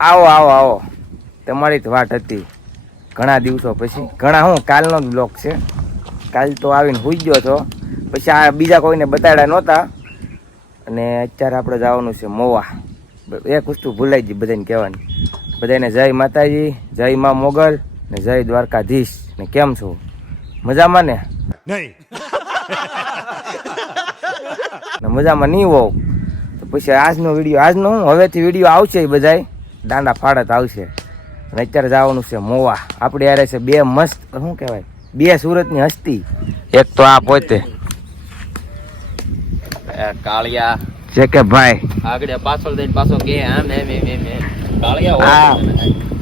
આવો આવો આવો, તમારી જ વાટ હતી ઘણા દિવસો પછી. ઘણા હું કાલનો જ બ્લોગ છે, કાલ તો આવીને હુઈ ગયો છો, પછી આ બીજા કોઈને બતાડ્યા નહોતા. અને અત્યારે આપણે જવાનું છે મોવા. એક વસ્તુ ભૂલાઈ ગઈ બધાને કહેવાની, બધાને જય માતાજી, જય મા મોગલ ને જય દ્વારકાધીશ. ને કેમ છો, મજામાં ને? નહીં મજામાં નહીં હોવ તો પછી આજનો હું હવેથી વિડીયો આવશે, એ બધાય દાંડા ફાડત આવશે. અને અત્યારે જવાનું છે મોવા. આપણે યારે છે બે મસ્ત, શું કહેવાય, બે સુરતની હસ્તી. એક તો આ પોતે કાળિયા છે કે ભાઈ આગળ પાછળ દઈને પાછો કે આમ એમ કાળિયા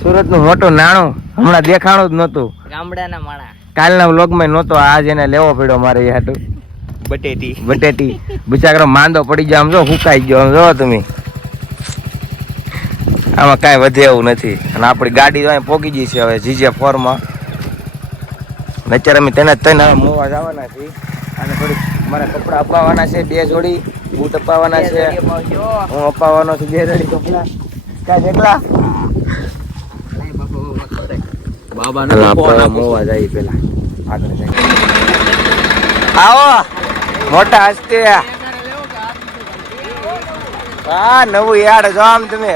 સુરતનું મોટું નાણું હમણાં દેખાણું જ નહોતું ગામડાના માણા. કાલના વ્લોગમાં નહોતો, આજ એને લેવો પડ્યો મારે યાર. બટેટી બિચારો માંદો પડી ગયો, આમ જો હુકાઈ ગયો. આમ જો તમે, આમાં કાંઈ વધે એવું નથી. અને આપણી ગાડી તો અહીં પોગી ગઈ છે હવે GJ4 માં. અત્યારે અમે તેને હવે મોવા જવાના છીએ. અને થોડીક મારા કપડાં અપાવવાના છે, 2 જોડી બૂટ અપાવવાના છે, હું અપાવવાનો છું 2 જોડી કપડાં. ક્યાં જેટલા બાબા મોવા જાય પેલા આગળ જાય. આવો મોટા હસ્તે. હા નવું યાર જો આમ તમે.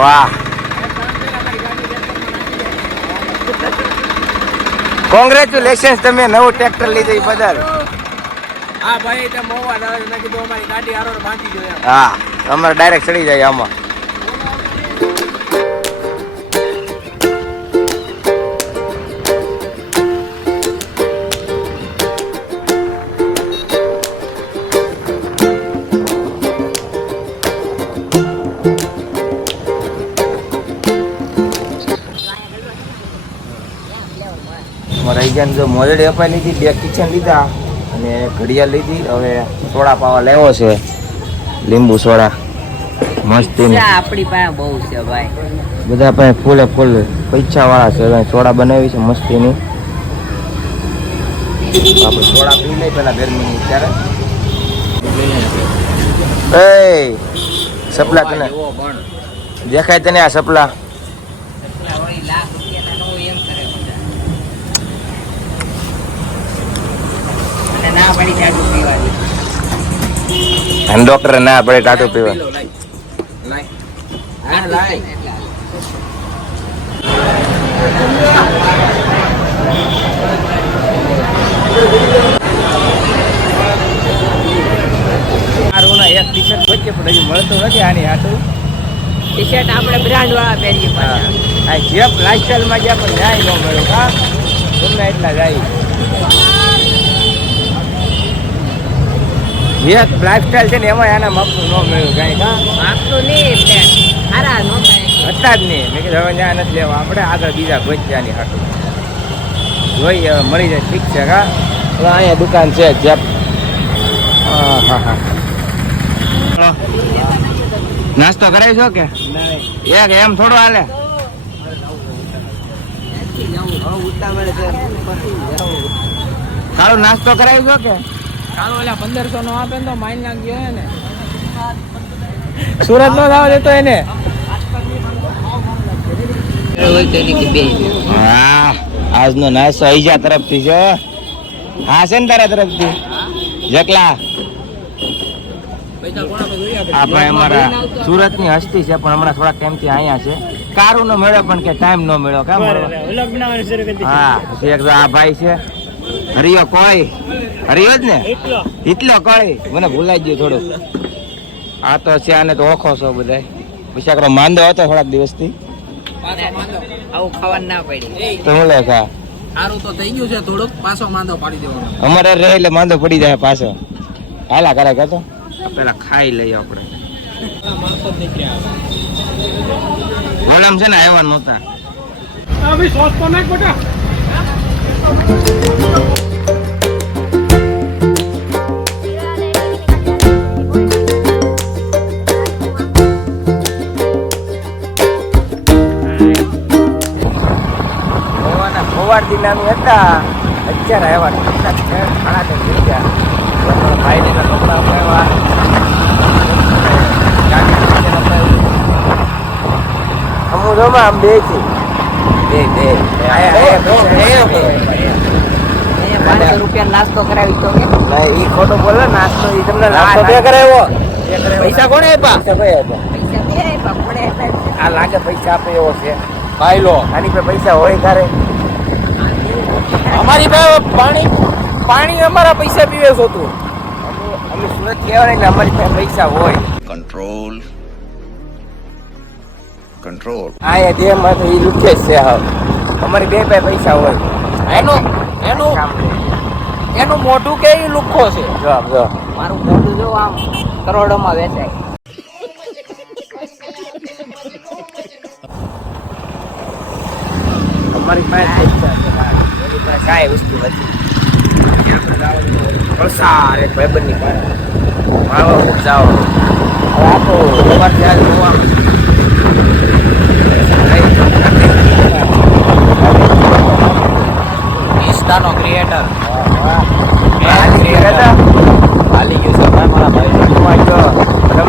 વાહ, કોંગ્રેચ્યુલેશન, તમે નવું ટ્રેક્ટર લીધું બદલ. હા ભાઈ, તે મોવા દાદા મેં કીધું અમારી ગાડી આરો બાંધી દો એમ. હા, અમારે ડાયરેક્ટ ચડી જાય આમાં. જો મોજડી અપાઈ લીધી, 2 કિચન લીધા અને ઘડિયાળ લીધી. હવે સોડા પાવા લેવો છે, લીંબુ સોડા મસ્તી. આપણી પાસે બહુ છે ભાઈ, બધા પાસે ફૂલે ફૂલ પૈસા વાળા છે. સોડા બનાવી છે મસ્તીની. આપણે સોડા પી લઈ પેલા ગરમીની. ત્યારે એ સપલા તને દેખાય, તને આ સપલા ડોક્ટર ના પડે ટાટું પીવા. એક ટી શર્ટ વચ્ચે પણ હજી મળતું નથી. આની હાટું ટી શર્ટ આપણે બ્રાન્ડ વાળા પહેરીએ. આ જે લાઇફસ્ટાઈલમાં જ્યાં પણ જાય ન મળ્યો કા ગમે એટલા જાય. જે લાઇફસ્ટાઈલ છે ને એમાં એના માપનું ન મળ્યું કાંઈ. કા માપનું નહીં એટલે સારા ન થાય હતા જ નહીં. મેં કીધું હવે ત્યાં નથી લેવા, આપણે આગળ બીજા ગોચ્યાની હાટું જોઈએ, હવે મળી જાય. ઠીક છે કા. હવે અહીંયા દુકાન છે જેપ. હા હા, નાસ્તો કરાવી છો કે એક એમ થોડો હાલે? કાળો નાસ્તો કરાવી છો કે? કાળો ઓલા 1500 નો આપે તો માઇન નાખ્યો ને, સુરત નો જાવ દેતો એને. હા, આજનો નાસ્તો ઈજા તરફથી છે. હા છે ને તારા તરફથી જકલા. હા ભાઈ, અમારા સુરતની હસ્તી છે પણ હમણાં થોડા ટાઈમથી અહીંયા છે. કારું ન મળ્યો પણ કે ટાઈમ ન મળ્યો. કામ હા, આ ભાઈ છે હરિયો કોઈ હરિયો જ ને, એટલો કોઈ મને ભૂલાઈ ગયું થોડુંક. આ તો છે, આને તો ઓળખો છો બધા. પછી આપણો માંદો હતો થોડાક દિવસથી, આવું ખાવાનું ના પડી તો હું લે ખા સારું તો થઈ ગયું છે થોડુંક, પાછો માંદો પાડી દેવાનો. અમારે રહે એટલે માંદો પડી જાય પાછો. હાલા કરે કહેતો પેલા ખાઈ લઈએ આપણે. વળમ છે ને આવ્યા નહોતા. સવારથી નામી હતા, અત્યારે આવ્યા. 3:30 થઈ ગયા. ભાઈને આમ બે થી બે ₹500 નાસ્તો કરાવી તો કે ના ઈ ખોટો બોલે નાસ્તો ઈ તમને નાસ્તો બે કરાવ્યો પૈસા કોણે આપ્યા પૈસા પૈસા બે આપ્યા, પણ એટલા આ લાગે પૈસા આપે એવો છે ભાઈ લો આની પાસે પૈસા હોય તારે અમારી પાસે પાણી અમારા પૈસા પીવે છો તું અમે સુરત થી આવ્યા એટલે અમારી પાસે પૈસા હોય control હા એ જેમાં તો ઈ લુખે જ છે હા અમારી બે પાસે પૈસા હોય એનું મોઢું કે ઈ લુખ્ખો છે જો મારું મોઢું જો આમ કરોડોમાં વેચાય. અમારી પાસે પૈસા છે ભાઈ એની પાસે કાંઈ વસ્તુ નથી વલસાડ એક ભાઈબંધની પાસે માવા હું જાઓ હવે આ તો સવારથી આજ જોવામાં ઇન્સ્ટાનો ક્રિએટર હાલી ગયો છે ભાઈ મારા ભાઈ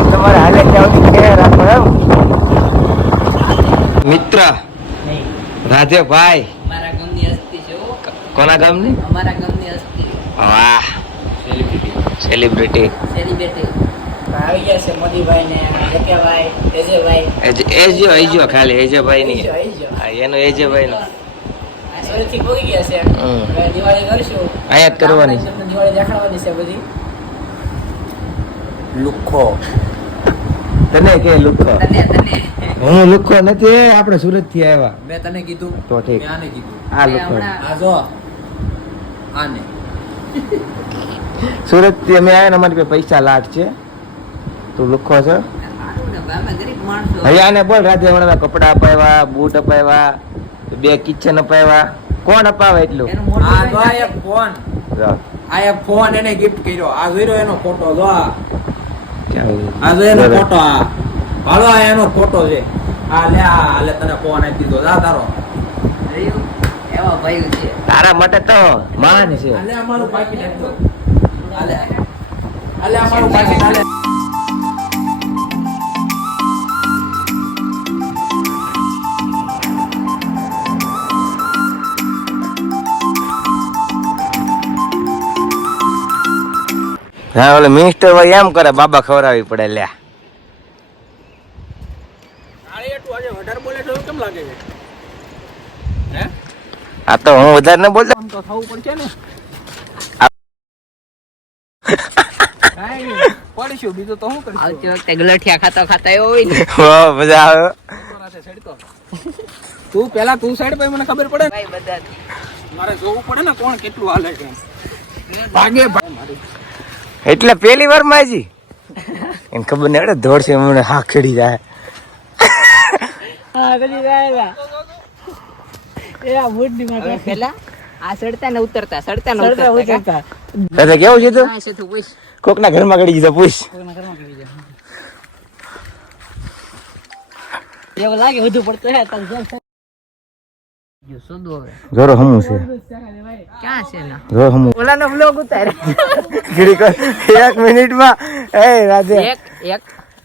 તમારે હાલે ત્યાં કે રાખો એમ મિત્ર રાજેભાઈ અમારા ગામની હસ્તી છે હો. કોના ગામની અમારા ગામની હસ્તી વાહ સેલિબ્રિટી સેલિબ્રિટી આવી ગયા છે મોદીભાઈ ને જકેભાઈ તેજેભાઈ એજો ખાલી એજેભાઈ ની એજો. એનો એજેભાઈ નો સોરીથી પોગી ગયા છે. હમ. હવે દિવાળી કરશું અહીંયા જ કરવાની છે. દિવાળી દેખાડવાની છે બધી. લુખો તને કે લુખો તને હું લુખો નથી આપણે સુરત થી આવ્યા મેં તને કીધું તો ઠીક મેં આને કીધું આ મેં લુખો હમણાં- આ જો આને સુરત થી અમે આવ્યા ને અમારી પાસે પૈસા લાટ છે તું લુખો છે સારું ને ભાઈ, અમે ગરીબ માણસો. હવે આને બોલ રાજે હમણાં કપડા અપાવ્યા બૂટ અપાવ્યા 2 કિચન અપાવ્યા કોણ અપાવે એટલું એનું મોઢું આ જો જોઈને એક ફોન જો, આ એક ફોન એને ગિફ્ટ કર્યો આ જોઈ રહ્યો એનો ફોટો જો આ ક્યાં જો એનો બરાબર. ફોટો આ હાલો આ એનો ફોટો છે આ લે તને ફોન આપી દીધો જા તારો રહ્યું. એવા ભાઈઓ છે. તારા માટે તો માન છે આલે અમારું પાકીટ આપી દો આલે અમારું પાકીટ આલે હા ઓલે મિનિસ્ટર ભાઈ એમ કરે બાબા ખવડાવી પડે લ્યા આલે તું આજે વધારે બોલે તો કેમ લાગે છે હે આ તો હું વધારે ન બોલતો આમ તો થવું પડશે ને કાઈ નહીં પડીશું બીજું તો શું કરીશું આવતી વખતે ગલઠિયા ખાતા ખાતા એવો હોય ને. વાહ, મજા આવે મારા છેડતો તું પેલા તું સાઈડ પર મને ખબર પડે ભાઈ બધા મારે જોવું પડે ને કોણ કેટલું હાલે છે ભાગે મારી એટલે પેલી વાર માં જી એને ખબર નહીં અડે દોડશે મને હા ખેડી જાય હવે પેલા આ સડતા ને ઉતરતા સડતા ને ઉતરતા દાદા કેવું છે તું હા, છે તું પૂછ. કોક ના ઘરમાં ગળી દીધા પૂછ એવું લાગે વધુ પડતું હે તાર જો શોધો હવે જોરો હમું છે ક્યાં છે ના જો હમું ઓલાનો વ્લોગ ઉતારે ઘડી કર 1 મિનિટમાં એ રાજે એક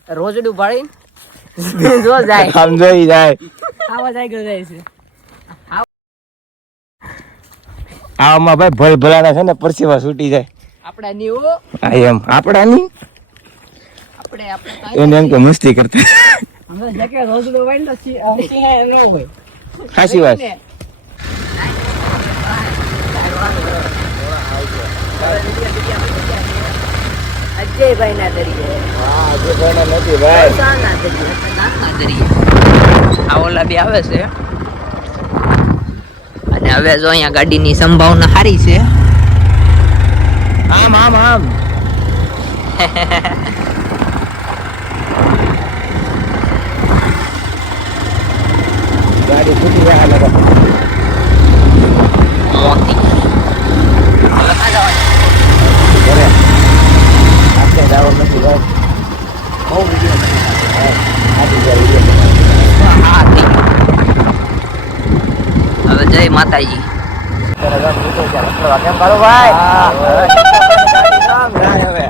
રોજડું ભાળી જો જાય આમ જોઈ જાય આવા જાય જાય છે આમાં ભાઈ ભલ ભલાના છે ને પરસેવા છૂટી જાય આપડા ની આ એમ આપડાની આપણે એને એમ કે મસ્તી કરતા અમે જકે રોજડું વાઈન તો સિંહ નો હોય ખાસી વાત અજયભાઈ ના દરિયે નથી ભાઈ આ ઓલા બી આવે છે અને હવે જો અહીંયા ગાડીની સંભાવના સારી છે આમ આમ આમ ગાડી છૂટી જાય લગા મોટી હવે કાં જવાનું? ઘરે આપણે જવાનું નથી ભાઈ બહુ વિડીયો હા થઈ ગયું. હવે જય માતાજી કેમ કરો ભાઈ હવે